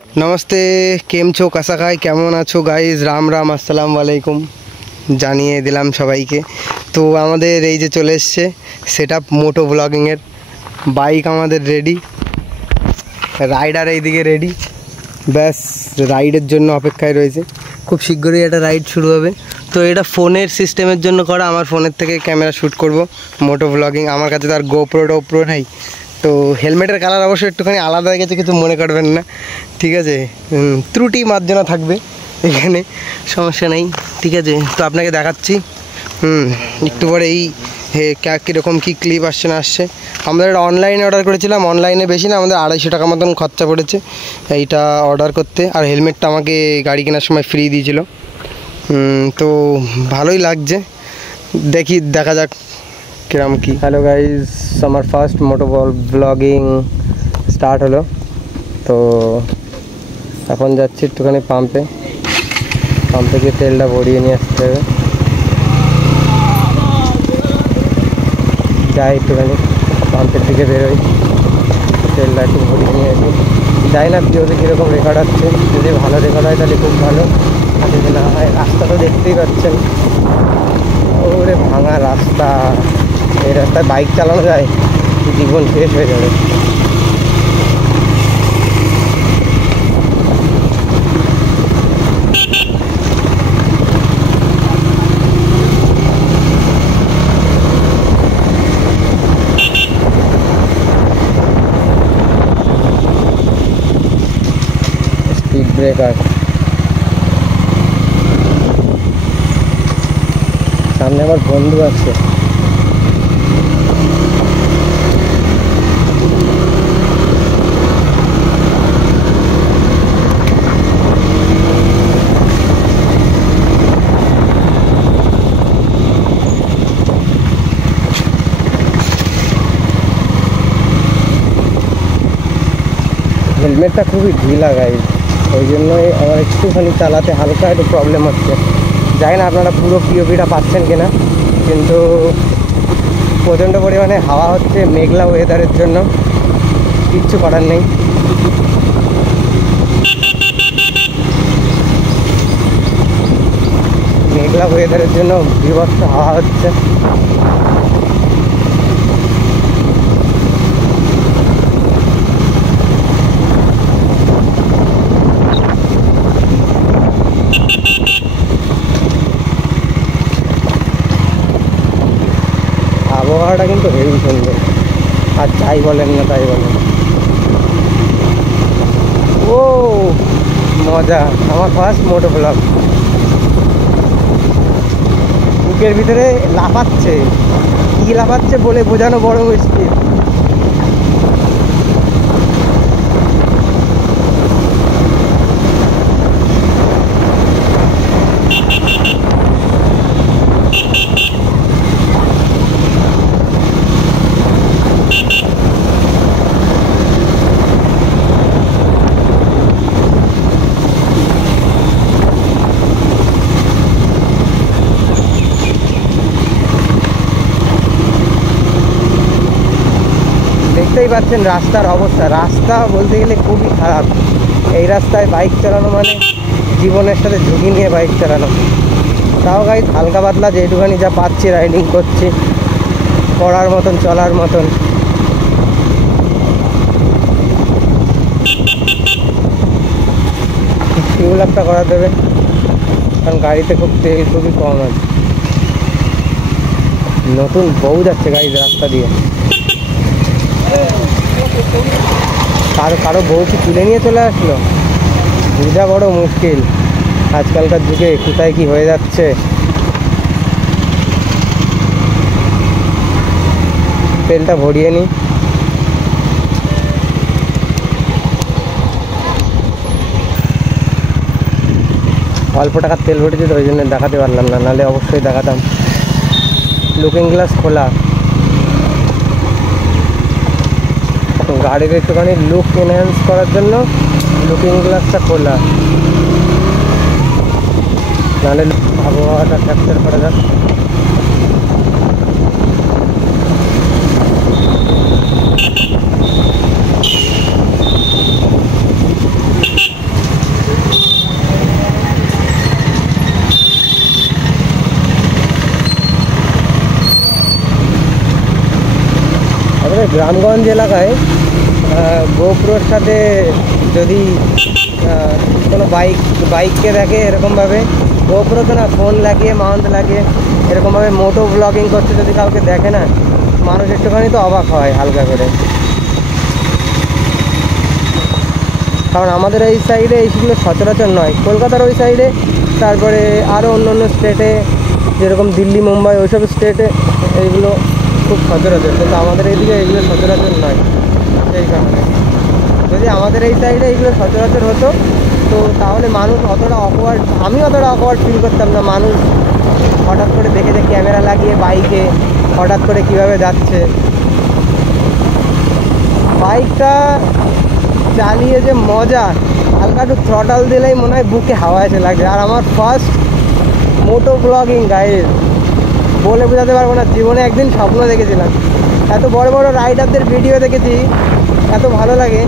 नमस्ते केम छो कसा खाई केमन आछो गाइज राम राम अस्सलाम वालेकुम जानिए दिलाम सबाइके। तो आमादेर এই যে চলে এসেছে সেটআপ মোটো ব্লগিংয়ের বাইক আমাদের রেডি, রাইডার এইদিকে রেডি, ব্যাস রাইডের জন্য অপেক্ষায় রয়েছে। খুব শীঘ্রই একটা রাইড শুরু হবে। তো এটা ফোনের সিস্টেমের জন্য করা, আমার ফোনের থেকে ক্যামেরা শ্যুট করব মোটো ব্লগিং। আমার কাছে তো আর গোপ্রো নাই। তো হেলমেটের কালার অবশ্য একটুখানি আলাদা হয়ে গেছে, কিছু মনে করবেন না, ঠিক আছে? ত্রুটি মার্জনা থাকবে এখানে, সমস্যা নেই, ঠিক আছে? তো আপনাকে দেখাচ্ছি একটু পরে এই কীরকম কী ক্লিপ আসছে না আসছে। আমরা এটা অনলাইনে অর্ডার করেছিলাম, অনলাইনে বেশি না, আমাদের 250 টাকা মতন খরচা পড়েছে এইটা অর্ডার করতে। আর হেলমেটটা আমাকে গাড়ি কেনার সময় ফ্রি দিয়েছিল। তো ভালোই লাগছে, দেখা যাক কিরম কি। হ্যালো গাইজ, আমার ফার্স্ট মোটো ব্লগিং স্টার্ট হলো। তো এখন যাচ্ছি একটুখানি পাম্পে গিয়ে তেলটা ভরিয়ে নিয়ে আসতে হবে। যাই একটুখানি পাম্পের দিকে বেরোই, তেলটা একটু ভরিয়ে নিয়ে আসি। যাই না ভিডিওতে কীরকম রেকর্ড হচ্ছে, যদি ভালো রেকর্ড হয় তাহলে খুব ভালো, আর যদি না হয় রাস্তা তো দেখতেই পাচ্ছেন, ওরে ভাঙা রাস্তা, এই রাস্তায় বাইক চালানো যায় জীবন শেষ হয়ে যাবে। স্পিড ব্রেকার, সামনে আমার বন্ধু আছে। হেলমেটটা খুবই ঢিলা গাইজ, ওই জন্যই আমার একটুখানি চালাতে হালকা একটু প্রবলেম হচ্ছে। জানি না আপনারা পুরো পিওপিটা পাচ্ছেন কিনা, কিন্তু প্রচণ্ড পরিমাণে হাওয়া হচ্ছে মেঘলা ওয়েদারের জন্য, কিচ্ছু করার নেই। মেঘলা ওয়েদারের জন্য বিভৎস হাওয়া হচ্ছে। আবহাওয়াটা কিন্তু হেভি সুন্দর, আর যাই বলেন না তাই বলেন, ও মজা। আমার ফার্স্ট মোটো ব্লগ, বুকের ভিতরে লাফাচ্ছে, কী লাফাচ্ছে বলে বোঝানো বড় মুশকিল। দেখতেই পাচ্ছেন রাস্তার অবস্থা, রাস্তা বলতে গেলে খুবই খারাপ। এই রাস্তায় বাইক চালানো মানে জীবনের সাথে ঝুঁকি নিয়ে বাইক চালানো। তাও গাইজ হালকা পাতলা যেটুখানি যা পাচ্ছি রাইডিং করছি, পড়ার মতন চলার মতন। ফিউল আপটা করা দেবে, কারণ গাড়িতে খুব তেল খুবই কম আছে। নতুন বউ যাচ্ছে গাইজ রাস্তা দিয়ে, কারো বউ কি তুলে নিয়ে চলে আসলো, বোঝা বড় মুশকিল আজকালকার যুগে, কোথায় কি হয়ে যাচ্ছে। তেলটা ভরিয়ে নিই। অল্প টাকার তেল ভরেছি তো ওই জন্য দেখাতে পারলাম না, নাহলে অবশ্যই দেখাতাম। লুকিং গ্লাস খোলা, গাড়ির একটুখানি লুক এনহ্যান্স করার জন্য লুকিং গ্লাসটা খোলা, নাহলে আবহাওয়াটা ক্যাপচার করা যাক। গ্রামগঞ্জ এলাকায় গোপ্রোর সাথে যদি কোনো বাইককে দেখে এরকমভাবে, গোপ্রোতে না ফোন লাগিয়ে মাউন্ট লাগিয়ে এরকমভাবে মোটো ব্লগিং করতে যদি কাউকে দেখে না, মানুষ একটুখানি তো অবাক হয় হালকা করে। কারণ আমাদের এই সাইডে এইগুলো সচরাচর নয়। কলকাতার ওই সাইডে, তারপরে আরও অন্য অন্য স্টেটে যেরকম দিল্লি, মুম্বাই, ওইসব স্টেটে এইগুলো খুব সচরাচর, কিন্তু আমাদের এইদিকে এইগুলো সচরাচর নয়। সেই কারণে যদি আমাদের এই সাইডে এইগুলো সচরাচর হতো, তো তাহলে মানুষ অতটা অকওয়ার্ড, আমি অতটা অকওয়ার্ড ফিল করতাম না। মানুষ হঠাৎ করে দেখে যে ক্যামেরা লাগিয়ে বাইকে হঠাৎ করে কিভাবে যাচ্ছে, বাইকটা চালিয়ে যে মজা, হালকা একটু থ্রটাল দিলেই মনে হয় বুকে হাওয়া এসে লাগছে। আর আমার ফার্স্ট মোটো ব্লগিং গাইড, বলে বোঝাতে পারবো না। জীবনে একদিন স্বপ্ন দেখেছিলাম, এত বড় বড় রাইডারদের ভিডিও দেখেছি, এত ভালো লাগে।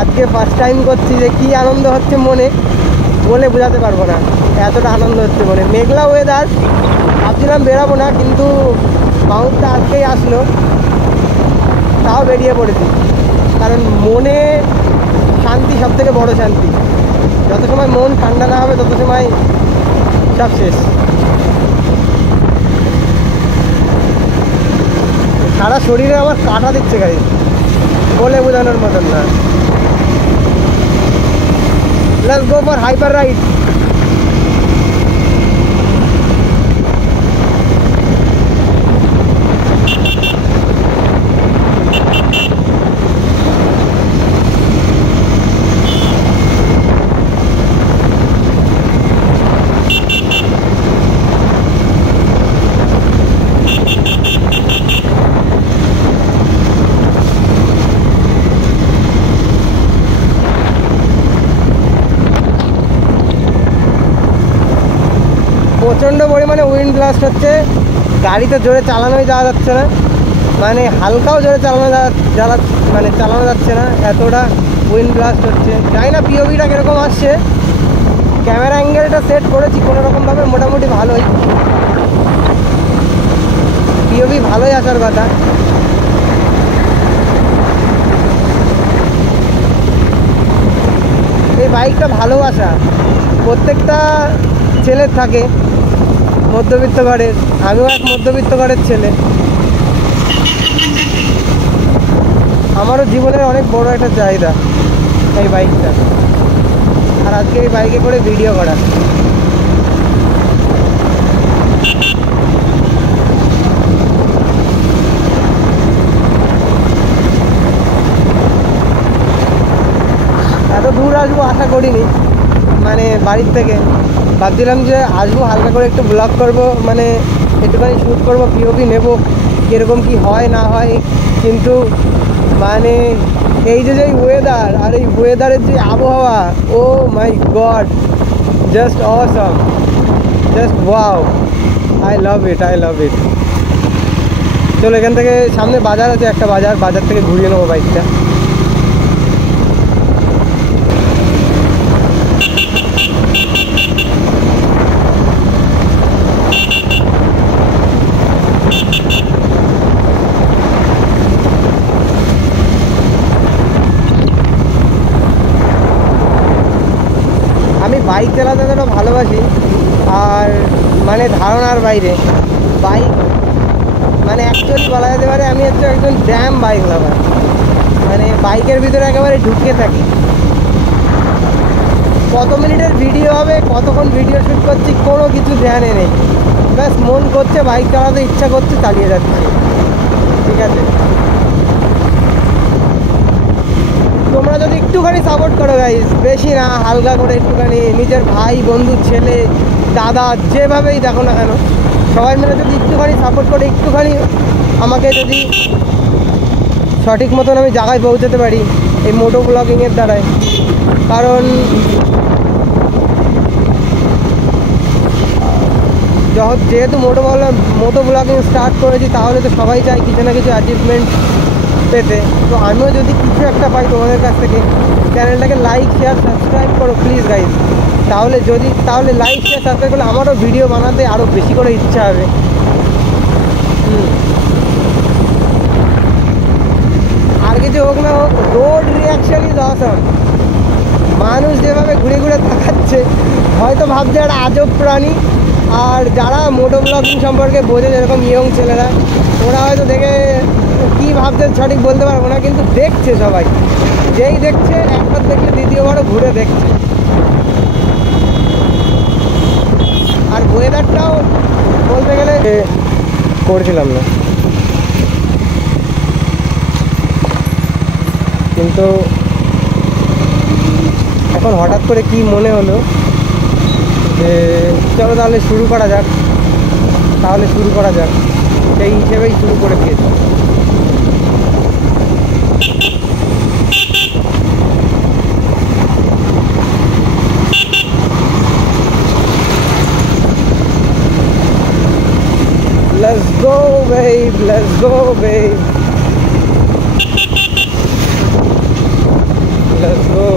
আজকে ফার্স্ট টাইম করছি, যে কী আনন্দ হচ্ছে মনে, বলে বোঝাতে পারবো না। এতটা আনন্দ হচ্ছে মনে। মেঘলা ওয়েদার, ভাবছিলাম বেরাবো না, কিন্তু মাউন্টটা আজকেই আসলো, তাও বেরিয়ে পড়েছি। কারণ মনে শান্তি সব থেকে বড়ো শান্তি। যত সময় মন ঠান্ডা না হবে তত সময় সব শেষ। সারা শরীরে আমার কাটা দিচ্ছে গাড়ি, বলে বোঝানোর মতন না। Let's go for hyper ride. প্রচণ্ড পরিমাণে উইন্ড ব্লাস্ট হচ্ছে, গাড়িতে জোরে চালানোই যাওয়া যাচ্ছে না, মানে হালকাও জোরে চালানো যাচ্ছে না, এতটা উইন্ড ব্লাস্ট হচ্ছে। জানি না পিওভিটা কীরকম আসছে। ক্যামেরা অ্যাঙ্গেলটা সেট করেছি কোনো রকমভাবে, মোটামুটি ভালোই, পিওভি ভালোই আসার কথা। এই বাইকটা ভালোবাসা প্রত্যেকটা ছেলের থাকে, মধ্যবিত্ত ঘরের। আমিও এক মধ্যবিত্ত ঘরের ছেলে, আমারও জীবনের অনেক বড় একটা চাহিদা এই বাইকটা। আর আজকে এই বাইকে করে ভিডিও করা। এত দূর আসবো আশা করিনি, মানে বাড়ির থেকে ভাবছিলাম যে আসবো হালকা করে একটু ব্লগ করব, মানে একটুখানি শ্যুট করবো, পিওভি নেব, কীরকম কি হয় না হয়। কিন্তু মানে এই যে ওয়েদার, আর এই ওয়েদারের যে আবহাওয়া, oh my god, just awesome, just wow, I love it, I love it. চলো, এখান থেকে সামনে বাজার আছে একটা, বাজার থেকে ঘুরিয়ে নেবো বাইকটা। আমি বাইক চালাতে এতটা ভালোবাসি, আর মানে ধারণার বাইরে বাইক, মানে অ্যাকচুয়ালি বলা যেতে পারে আমি হচ্ছে একজন ড্যাম বাইক লাভার। মানে বাইকের ভিতরে একেবারে ঢুকে থাকি। কত মিনিটের ভিডিও হবে, কতক্ষণ ভিডিও শ্যুট করছি, কোনো কিছু ধ্যানে নেই। ব্যাস মন করছে, বাইক চালাতে ইচ্ছা করছে, চালিয়ে যাচ্ছি, ঠিক আছে। তোমরা যদি একটুখানি সাপোর্ট করো গাইস, বেশি না, হালকা করে একটুখানি, নিজের ভাই, বন্ধু, ছেলে, দাদা, যেভাবেই দেখো না কেন, সবাই মিলে যদি একটুখানি সাপোর্ট করে, একটুখানি আমাকে যদি সঠিক মতন আমি জায়গায় পৌঁছাতে পারি এই মোটো ব্লগিংয়ের দ্বারাই। কারণ যেহেতু মোটো ব্লগিং স্টার্ট করেছি, তাহলে তো সবাই চায় কিছু না কিছু অ্যাচিভমেন্ট পেতে। তো আমিও যদি কিছু একটা পাই তোমাদের কাছ থেকে, চ্যানেলটাকে লাইক, শেয়ার, সাবস্ক্রাইব করো প্লিজ গাইজ। তাহলে লাইক, শেয়ার, সাবস্ক্রাইব করলে আমারও ভিডিও বানাতে আরও বেশি করে ইচ্ছা হবে। কিছু হোক না হোক, রোড রিয়াকশন ইজ অসম। মানুষ যেভাবে ঘুরে ঘুরে তাকাচ্ছে, হয়তো ভাবছে একটা আজব প্রাণী। আর যারা মোটো ব্লগিং সম্পর্কে বোঝে, যেরকম ইয়ং ছেলেরা, ওরা হয়তো দেখে কী ভাবছে সঠিক বলতে পারবো না, কিন্তু দেখছে সবাই। যেই দেখছে, একবার দেখলে দ্বিতীয়বারও ঘুরে দেখছে। আর ওয়েদারটাও বলতে গেলে করছিলাম না, কিন্তু এখন হঠাৎ করে কি মনে হলো যে চলো তাহলে শুরু করা যাক, সেই হিসেবেই শুরু করে দিয়েছি। Let's go babe, let's go babe, let's go.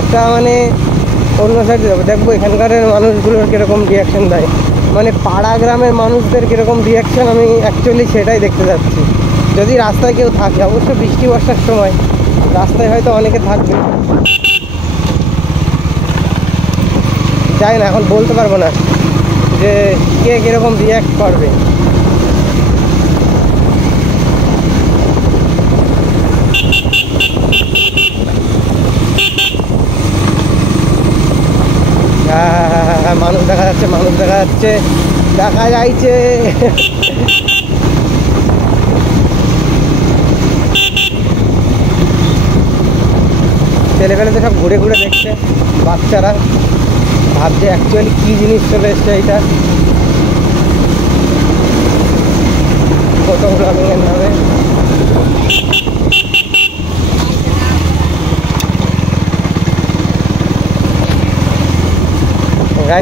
একটা মানে অন্য সাইডে যাবো, দেখবো এখানকার মানুষগুলোর কীরকম রিয়াকশান দেয়, মানে পাড়া গ্রামের মানুষদের কীরকম রিয়াকশান, আমি অ্যাকচুয়ালি সেটাই দেখতে যাচ্ছি। যদি রাস্তায় কেউ থাকে, অবশ্য বৃষ্টি বর্ষার সময় রাস্তায় হয়তো অনেকে থাকবে, যাই না, এখন বলতে পারবো না যে কে কীরকম রিয়াক্ট করবে। হ্যাঁ, মানুষ দেখা যাচ্ছে, দেখা যাইছে। ছেলেবেলে তো সব ঘুরে ঘুরে দেখছে, বাচ্চারা ভাবছে অ্যাকচুয়ালি কী জিনিস চলে এসছে এইটা, ফটো ব্লগিংয়ের নামে।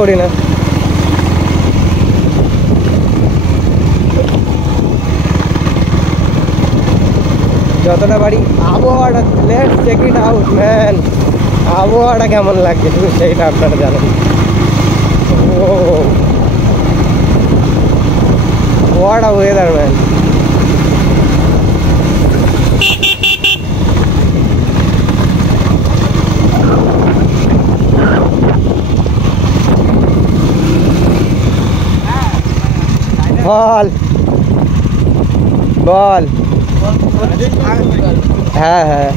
করি না, যতটা বাড়ি আবহাওয়াটা, let's check it out man. আবহাওয়াটা কেমন লাগছে শুধু সেইটা আপনারা জানেন। Oh what a weather man. বল বল। হ্যাঁ হ্যাঁ,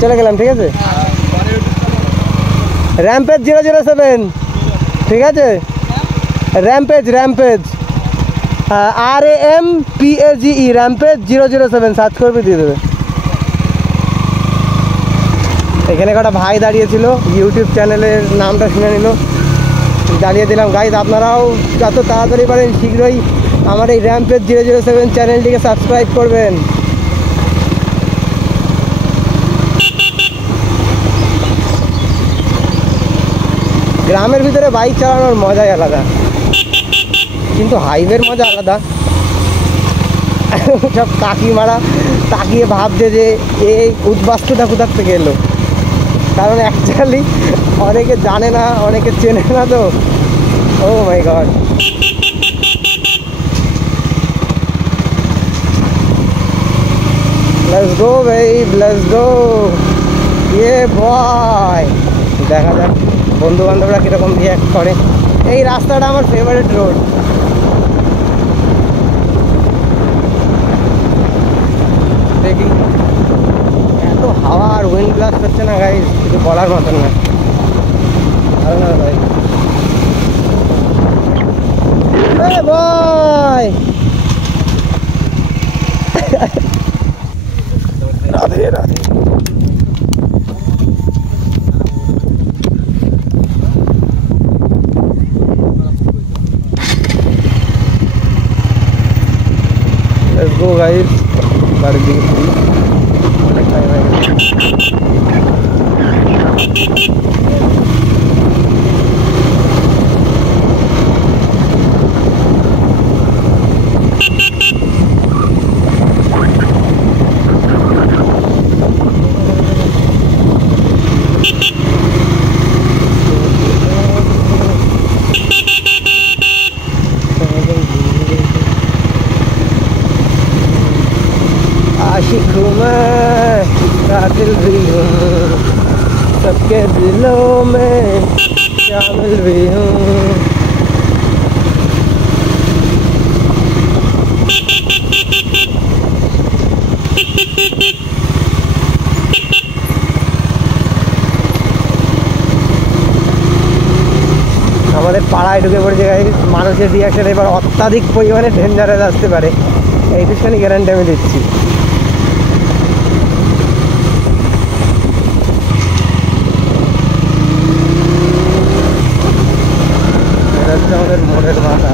চলে গেলাম, ঠিক আছে। র্যাম্পেজ 007, ঠিক আছে, র্যাম্পেজ RAMPAGE, র্যাম্পেজ 007 সার্চ করবে, দিয়ে দেবে। এখানে কটা ভাই দাঁড়িয়েছিল, ইউটিউব চ্যানেলের নামটা শুনে নিল, দাঁড়িয়ে দিলাম। গাইজ, আপনারাও যত তাড়াতাড়ি পারেন শীঘ্রই আমার এই র্যাম্পেজ 007 চ্যানেলটিকে সাবস্ক্রাইব করবেন। গ্রামের ভিতরে বাইক চালানোর মজাই আলাদা, কিন্তু হাইওয়ের মজা আলাদা। সব কাকিমারা তাকিয়ে ভাবছে যে এই উদ্বাস্তুটা কোথার থেকে এলো, কারণ অ্যাকচুয়ালি অনেকে জানে না, অনেকে চেনে না তো। Oh my god, let's go babe, let's go, yeah boy. দেখা যাক বন্ধু বান্ধবরা কীরকম রিয়াক্ট করে। এই রাস্তাটা আমার ফেভারিট রোড। দেখি, এত হাওয়া আর উইন্ড ব্লাস্ট হচ্ছে না গাইজ, কিছু বলার মতন না। ভালো না ভাই, ভাই Radhe Radhe. Let's go guys, বাড়ির দিকে ঘুরি, অনেক টাইম হয়ে গেছে। शामिल भी हूँ। আমাদের পাড়ায় ঢুকে পড়েছে গাইস, মানুষের রিয়াকশন এবার অত্যাধিক পরিমাণে ডেঞ্জারাস আসতে পারে, এইটুখানি গ্যারান্টি আমি দিচ্ছি। এটা হচ্ছে আমাদের মোড়ের বাধা।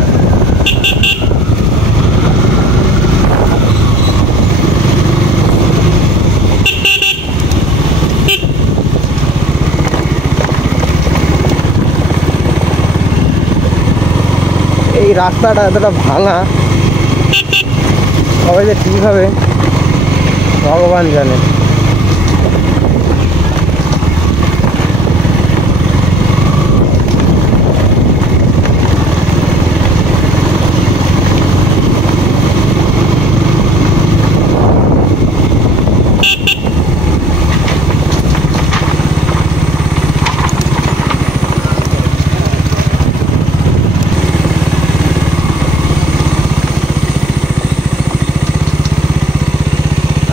এই রাস্তাটা এতটা ভাঙা, সবাই যে ঠিক হবে ভগবান জানে।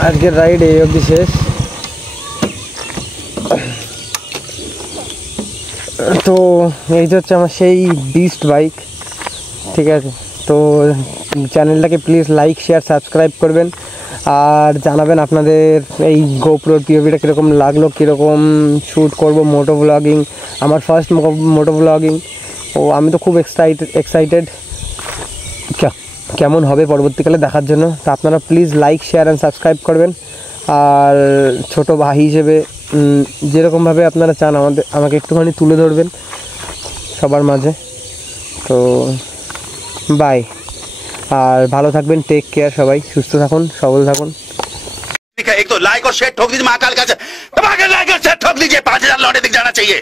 আজকের রাইড এই অবধি শেষ। তো এই হচ্ছে আমার সেই বিস্ট বাইক, ঠিক আছে। তো চ্যানেলটাকে প্লিজ লাইক শেয়ার সাবস্ক্রাইব করবেন, আর জানাবেন আপনাদের এই গোপ্রোর পিওভিটা কীরকম লাগলো, কীরকম শ্যুট করব মোটো ব্লগিং, আমার ফার্স্ট মোটো ব্লগিং। ও আমি তো খুব এক্সাইটেড কেমন হবে পরবর্তীকালে দেখার জন্য। তো আপনারা please like share and subscribe করবেন, আর ছোটো ভাই হিসেবে যেরকমভাবে আপনারা চান আমাকে একটুখানি তুলে ধরবেন সবার মাঝে। তো বাই, আর ভালো থাকবেন, টেক কেয়ার, সবাই সুস্থ থাকুন, সবল থাকুন। एक तो लाइक और शेयर ठोक दीजिए, महाकाल का लाइक और शेयर ठोक दीजिए, 5000 लौटे दिख जाना चाहिए।